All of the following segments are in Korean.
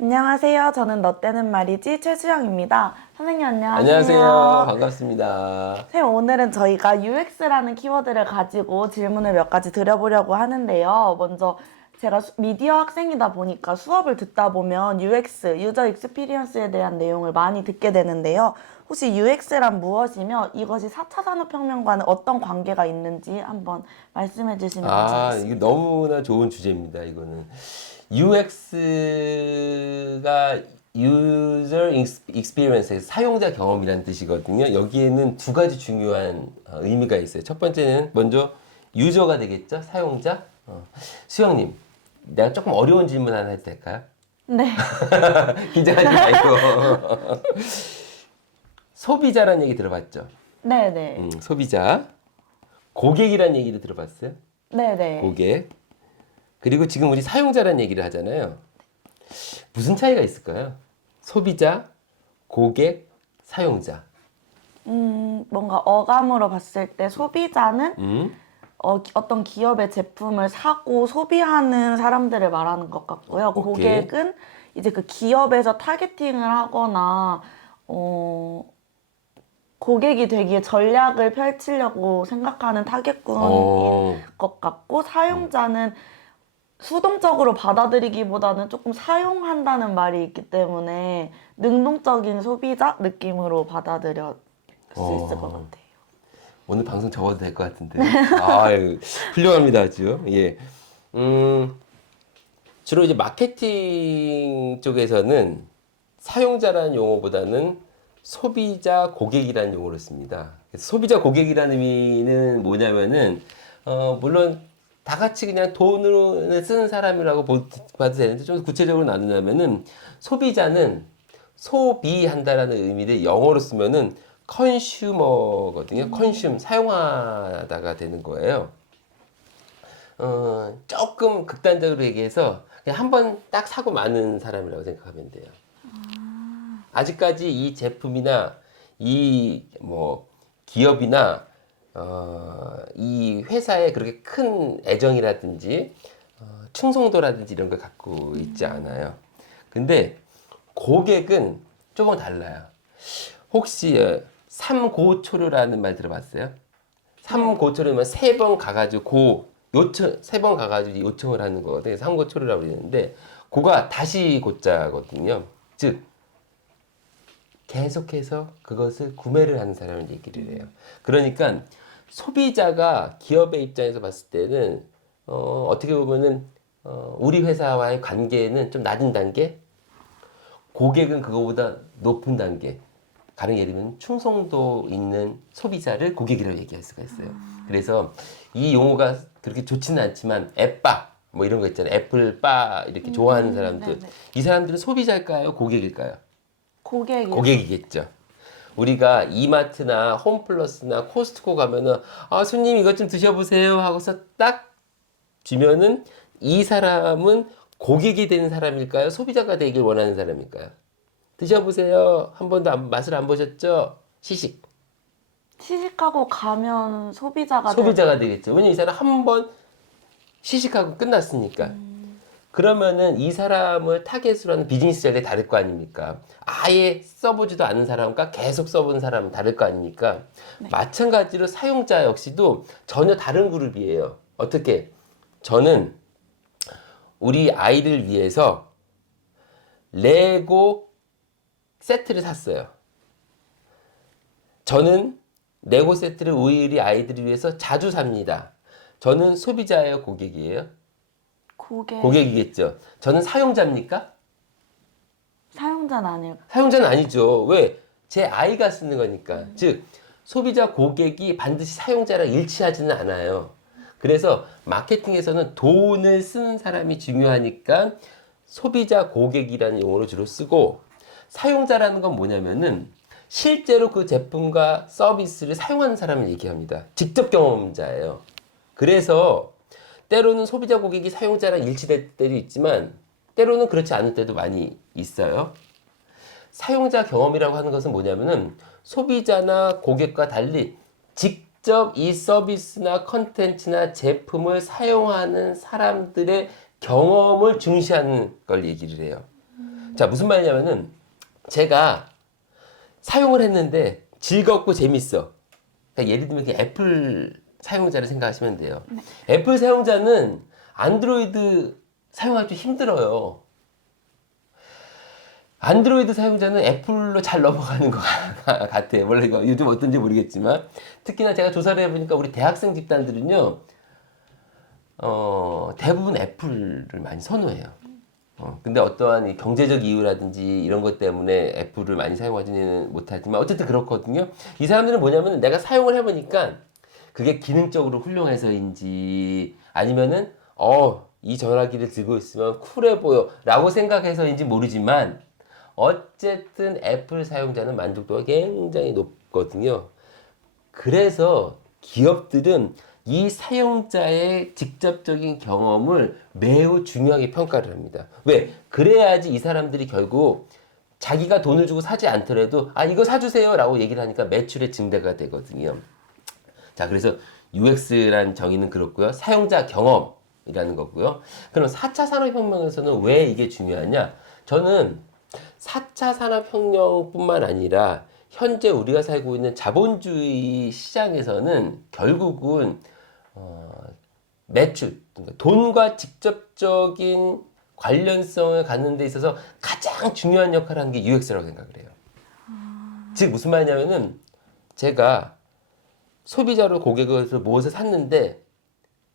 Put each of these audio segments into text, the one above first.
안녕하세요. 저는 너 때는 말이지 최수영입니다. 선생님 안녕하세요. 안녕하세요. 반갑습니다. 선생님 오늘은 저희가 UX라는 키워드를 가지고 질문을 몇 가지 드려보려고 하는데요. 먼저 제가 수- 미디어 학생이다 보니까 수업을 듣다 보면 UX, 유저 익스피리언스에 대한 내용을 많이 듣게 되는데요. 혹시 UX란 무엇이며 이것이 4차 산업혁명과는 어떤 관계가 있는지 한번 말씀해 주시면 아, 감사하겠습니다. 이게 너무나 좋은 주제입니다. 이거는 UX가 User Experience, 사용자 경험이라는 뜻이거든요. 여기에는 두 가지 중요한 어, 의미가 있어요. 첫 번째는 먼저 유저가 되겠죠, 사용자. 어. 수영님, 내가 조금 어려운 질문 하나 해도 될까요? 네. 긴장하지 말고. 소비자라는 얘기 들어봤죠? 네네. 음, 소비자. 고객이라는 얘기를 들어봤어요? 네네. 고객. 그리고 지금 우리 사용자라는 얘기를 하잖아요. 무슨 차이가 있을까요? 소비자, 고객, 사용자. 음, 뭔가 어감으로 봤을 때 소비자는 음? 어, 기- 어떤 기업의 제품을 사고 소비하는 사람들을 말하는 것 같고요. 오케이. 고객은 이제 그 기업에서 타겟팅을 하거나 어, 고객이 되기에 전략을 펼치려고 생각하는 타겟군인 어. 것 같고 사용자는 수동적으로 받아들이기보다는 조금 사용한다는 말이 있기 때문에 능동적인 소비자 느낌으로 받아들여 수 있을 것 어. 같아요. 오늘 방송 접어도 될 것 같은데. 아유, 훌륭합니다, 아주. 예. 음, 주로 이제 마케팅 쪽에서는 사용자라는 용어보다는 소비자, 고객이라는 용어를 씁니다. 소비자, 고객이라는 의미는 뭐냐면은, 어, 물론 다 같이 그냥 돈으로 쓰는 사람이라고 보- 봐도 되는데 좀 구체적으로 나누자면은 소비자는 소비한다라는 의미를 영어로 쓰면은 컨슈머거든요. 컨슘 사용하다가 되는 거예요. 어, 조금 극단적으로 얘기해서 한 번 딱 사고 마는 사람이라고 생각하면 돼요. 아직까지 이 제품이나 이 뭐 기업이나 어, 이 회사에 그렇게 큰 애정이라든지 어, 충성도라든지 이런 걸 갖고 있지 않아요. 근데 고객은 조금 달라요. 혹시 어, 삼고초려라는 말 들어봤어요? 삼고초려면 세 번 가가지고 고 요청 세 번 가가지고 요청을 하는 거거든요. 삼고초려라고 그러는데 고가 다시 고자거든요. 즉 계속해서 그것을 구매를 하는 사람을 얘기를 해요. 그러니까 소비자가 기업의 입장에서 봤을 때는 어, 어떻게 보면은 어, 우리 회사와의 관계는 좀 낮은 단계, 고객은 그거보다 높은 단계. 다른 예를 들면 충성도 있는 소비자를 고객이라고 얘기할 수가 있어요. 그래서 이 용어가 그렇게 좋지는 않지만 앱바 뭐 이런 거 있잖아요. 애플 바 이렇게 좋아하는 사람들. 네네. 이 사람들은 소비자일까요? 고객일까요? 고객이 고객이겠죠. 우리가 이마트나 홈플러스나 코스트코 가면은 아 손님 이것 좀 드셔보세요 하고서 딱 주면은 이 사람은 고객이 되는 사람일까요? 소비자가 되길 원하는 사람일까요? 드셔보세요. 한 번도 안- 맛을 안 보셨죠? 시식. 시식하고 가면 소비자가 소비자가 되겠죠. 왜냐면 이 사람 한 번 시식하고 끝났으니까. 그러면은 이 사람을 타겟으로 하는 비즈니스 전략이 다를 거 아닙니까? 아예 써보지도 않은 사람과 계속 써본 사람은 다를 거 아닙니까? 마찬가지로 사용자 역시도 전혀 다른 그룹이에요. 어떻게? 저는 우리 아이를 위해서 레고 세트를 샀어요. 저는 레고 세트를 우리 아이들을 위해서 자주 삽니다. 저는 소비자예요, 고객이에요? 고객 고객이겠죠. 저는 사용자입니까? 사용자는 아닐 사용자는 아니죠. 왜? 제 아이가 쓰는 거니까. 즉, 소비자 고객이 반드시 사용자랑 일치하지는 않아요. 그래서 마케팅에서는 돈을 쓰는 사람이 중요하니까 소비자 고객이라는 용어를 주로 쓰고 사용자라는 건 뭐냐면은 실제로 그 제품과 서비스를 사용하는 사람을 얘기합니다. 직접 경험자예요. 그래서 때로는 소비자 고객이 사용자랑 일치될 때도 있지만 때로는 그렇지 않을 때도 많이 있어요. 사용자 경험이라고 하는 것은 뭐냐면은 소비자나 고객과 달리 직접 이 서비스나 컨텐츠나 제품을 사용하는 사람들의 경험을 중시하는 걸 얘기를 해요. 자, 무슨 말이냐면은 제가 사용을 했는데 즐겁고 재밌어. 그러니까 예를 들면 그 애플 사용자를 생각하시면 돼요. 애플 사용자는 안드로이드 사용하기 좀 힘들어요. 안드로이드 사용자는 애플로 잘 넘어가는 것 같- 같아요. 원래 이거 요즘 어떤지 모르겠지만 특히나 제가 조사를 해보니까 우리 대학생 집단들은요, 어, 대부분 애플을 많이 선호해요. 어, 근데 어떠한 이 경제적 이유라든지 이런 것 때문에 애플을 많이 사용하지는 못하지만 어쨌든 그렇거든요. 이 사람들은 뭐냐면 내가 사용을 해보니까 그게 기능적으로 훌륭해서인지 아니면은 어, 이 전화기를 들고 있으면 쿨해 보여 라고 생각해서인지 모르지만 어쨌든 애플 사용자는 만족도가 굉장히 높거든요. 그래서 기업들은 이 사용자의 직접적인 경험을 매우 중요하게 평가를 합니다. 왜? 그래야지 이 사람들이 결국 자기가 돈을 주고 사지 않더라도 아 이거 사주세요 라고 얘기를 하니까 매출의 증대가 되거든요. 자 그래서 UX라는 정의는 그렇고요. 사용자 경험이라는 거고요. 그럼 4차 산업혁명에서는 왜 이게 중요하냐? 저는 4차 산업혁명뿐만 아니라 현재 우리가 살고 있는 자본주의 시장에서는 결국은 어, 매출, 그러니까 돈과 직접적인 관련성을 갖는 데 있어서 가장 중요한 역할을 하는 게 UX라고 생각을 해요. 즉 무슨 말이냐면은 제가 소비자로 고객을 무엇을 샀는데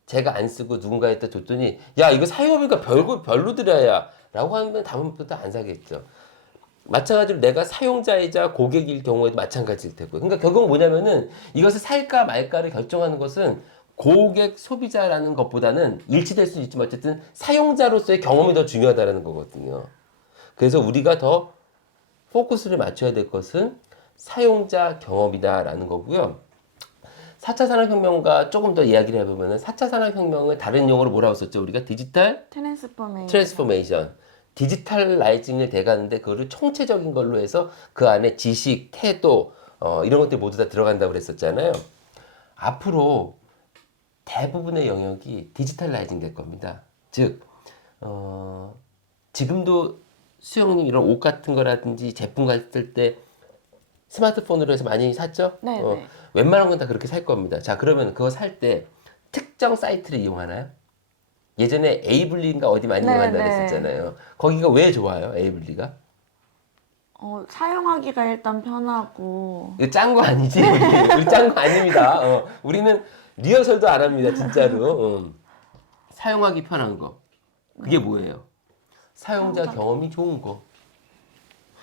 제가 안 쓰고 누군가에다 줬더니 야 이거 사용해보니까 별거 별로더라야 라고 하면 다음부터 안 사겠죠. 마찬가지로 내가 사용자이자 고객일 경우에도 마찬가지일 테고요. 그러니까 결국 뭐냐면은 이것을 살까 말까를 결정하는 것은 고객 소비자라는 것보다는 일치될 수 있지만 어쨌든 사용자로서의 경험이 더 중요하다는 거거든요. 그래서 우리가 더 포커스를 맞춰야 될 것은 사용자 경험이다라는 거고요. 4차 산업혁명과 조금 더 이야기를 해보면은 4차 산업혁명을 다른 용어로 뭐라고 썼죠? 우리가 디지털 트랜스포메이션. 트랜스포메이션 디지털라이징을 돼가는데 그거를 총체적인 걸로 해서 그 안에 지식, 태도 어, 이런 것들이 모두 다 들어간다고 그랬었잖아요. 앞으로 대부분의 영역이 디지털라이징 될 겁니다. 즉 어, 지금도 수영님 이런 옷 같은 거라든지 제품 갔을 때 스마트폰으로 해서 많이 샀죠? 네, 어, 네. 웬만한 건 다 그렇게 살 겁니다. 자, 그러면 그거 살 때 특정 사이트를 이용하나요? 예전에 에이블리인가 어디 많이 네, 이용한다고 네. 했었잖아요. 거기가 왜 좋아요, 에이블리가? 어, 사용하기가 일단 편하고 이거 짠 거 아니지? 이거 짠거 아닙니다. 어, 우리는 리허설도 안 합니다, 진짜로. 어. 사용하기 편한 거. 그게 뭐예요? 사용자 경험이 좋은 거.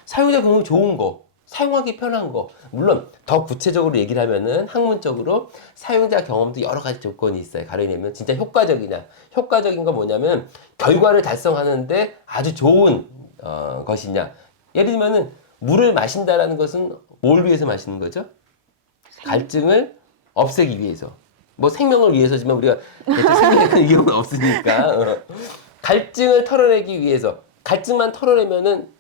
사용자 경험이 좋은 거. 사용하기 편한 거. 물론 더 구체적으로 얘기를 하면은 학문적으로 사용자 경험도 여러 가지 조건이 있어요. 가려내면 진짜 효과적이냐. 효과적인 건 뭐냐면 결과를 달성하는데 아주 좋은 어, 것이냐. 예를 들면은 물을 마신다라는 것은 뭘 위해서 마시는 거죠? 갈증을 없애기 위해서. 뭐 생명을 위해서지만 우리가 큰 위험은 없으니까. 어. 갈증을 털어내기 위해서. 갈증만 털어내면은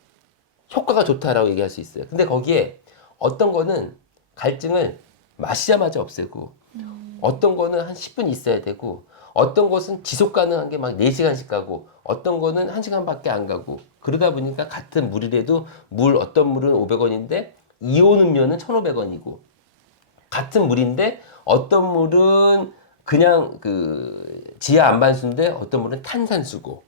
효과가 좋다라고 얘기할 수 있어요. 근데 거기에 어떤 거는 갈증을 마시자마자 없애고 어떤 거는 한 10분 있어야 되고 어떤 것은 지속 가능한 게 막 4시간씩 가고 어떤 거는 1시간밖에 안 가고 그러다 보니까 같은 물이라도 물 어떤 물은 500원인데 이온 음료는 1,500원이고 같은 물인데 어떤 물은 그냥 그 지하 안반수인데 어떤 물은 탄산수고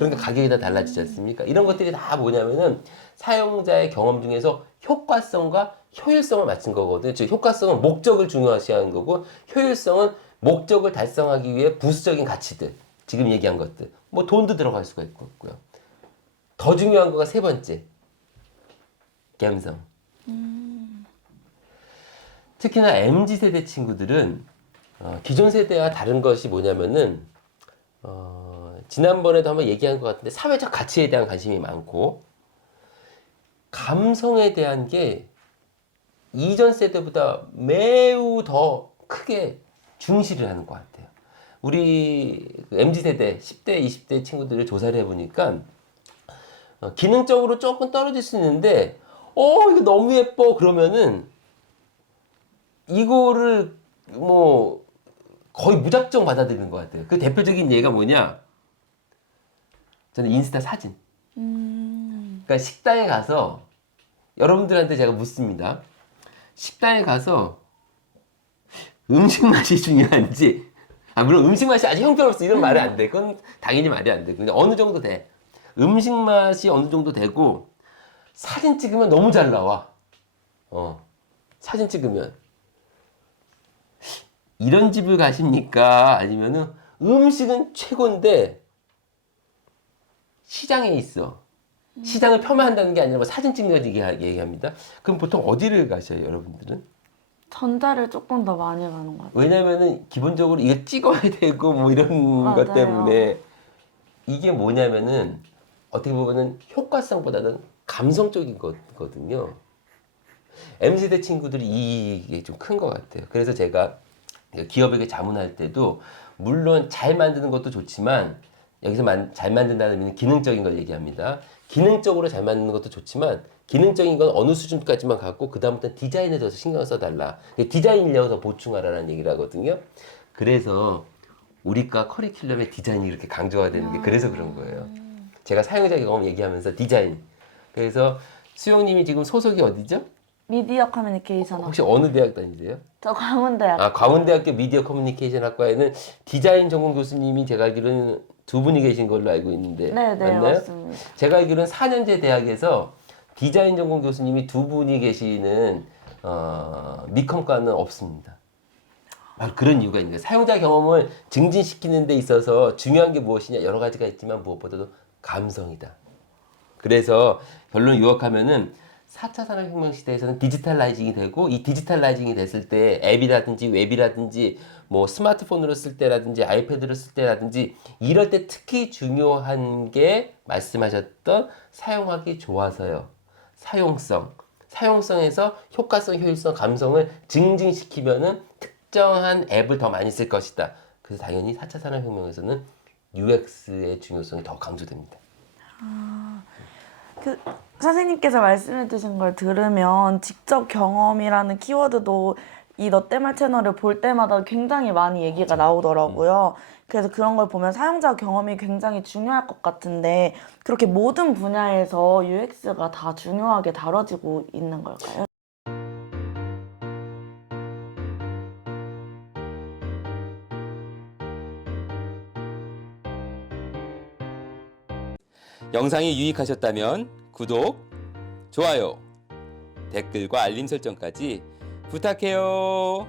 그러니까 가격이 다 달라지지 않습니까? 이런 것들이 다 뭐냐면은 사용자의 경험 중에서 효과성과 효율성을 맞춘 거거든요. 즉 효과성은 목적을 중요시하는 거고 효율성은 목적을 달성하기 위해 부수적인 가치들 지금 얘기한 것들 뭐 돈도 들어갈 수가 있고요. 더 중요한 거가 세 번째 감성. 특히나 MZ 세대 친구들은 어, 기존 세대와 다른 것이 뭐냐면은 어, 지난번에도 한번 얘기한 것 같은데 사회적 가치에 대한 관심이 많고 감성에 대한 게 이전 세대보다 매우 더 크게 중시를 하는 것 같아요. 우리 그 MZ 세대 10대, 20대 친구들을 조사를 해보니까 어, 기능적으로 조금 떨어질 수 있는데 어 이거 너무 예뻐 그러면은 이거를 뭐 거의 무작정 받아들이는 것 같아요. 그 대표적인 예가 뭐냐? 저는 인스타 사진. 음. 그러니까 식당에 가서 여러분들한테 제가 묻습니다. 식당에 가서 음식 맛이 중요한지 아 물론 음식 맛이 아주 형편없어 이런 말이 안 돼. 그건 당연히 말이 안 돼. 근데 어느 정도 돼. 음식 맛이 어느 정도 되고 사진 찍으면 너무 잘 나와. 어 사진 찍으면 이런 집을 가십니까? 아니면은 음식은 최고인데 시장에 있어. 시장을 폄하한다는 게 아니라 뭐 사진 찍는 거 얘기- 얘기합니다. 그럼 보통 어디를 가셔요, 여러분들은? 전자를 조금 더 많이 가는 것 같아요. 왜냐면은 기본적으로 이거 찍어야 되고 뭐 이런 것 맞아요. 때문에 이게 뭐냐면은 어떻게 보면은 효과성보다는 감성적인 거거든요. MZ대 친구들이 이게 좀 큰 것 같아요. 그래서 제가 기업에게 자문할 때도 물론 잘 만드는 것도 좋지만 여기서 만- 잘 만든다는 의미는 기능적인 걸 얘기합니다. 기능적으로 잘 만드는 것도 좋지만 기능적인 건 어느 수준까지만 갖고 그 다음부터 디자인에 대해서 신경을 써달라. 디자인 인력을 더 보충하라는 얘기를 하거든요. 그래서 우리과 커리큘럼에 디자인이 이렇게 강조가 되는 게 그래서 그런 거예요. 제가 사용자 경험 얘기하면서 디자인. 그래서 수영님이 지금 소속이 어디죠? 미디어 커뮤니케이션 학 혹시 어느 대학 다니세요? 저 광운대학 아, 광운대학교 미디어 커뮤니케이션 학과에는 디자인 전공 교수님이 제가 알기로는 두 분이 계신 걸로 알고 있는데 네 네 맞나요? 맞습니다. 제가 알기로는 4년제 대학에서 디자인 전공 교수님이 두 분이 계시는 어, 미컴과는 없습니다. 바로 그런 이유가 있는 거예요. 사용자 경험을 증진시키는 데 있어서 중요한 게 무엇이냐 여러 가지가 있지만 무엇보다도 감성이다. 그래서 결론 요약하면은 4차 산업혁명 시대에서는 디지털라이징이 되고 이 디지털라이징이 됐을 때 앱이라든지 웹이라든지 뭐 스마트폰으로 쓸 때라든지 아이패드로 쓸 때라든지 이럴 때 특히 중요한 게 말씀하셨던 사용하기 좋아서요. 사용성. 사용성에서 효과성, 효율성, 감성을 증진시키면은 특정한 앱을 더 많이 쓸 것이다. 그래서 당연히 4차 산업혁명에서는 UX의 중요성이 더 강조됩니다. 그 선생님께서 말씀해 주신 걸 들으면 직접 경험이라는 키워드도 이 너때말 채널을 볼 때마다 굉장히 많이 얘기가 나오더라고요. 그래서 그런 걸 보면 사용자 경험이 굉장히 중요할 것 같은데 그렇게 모든 분야에서 UX가 다 중요하게 다뤄지고 있는 걸까요? 영상이 유익하셨다면 구독, 좋아요, 댓글과 알림 설정까지 부탁해요.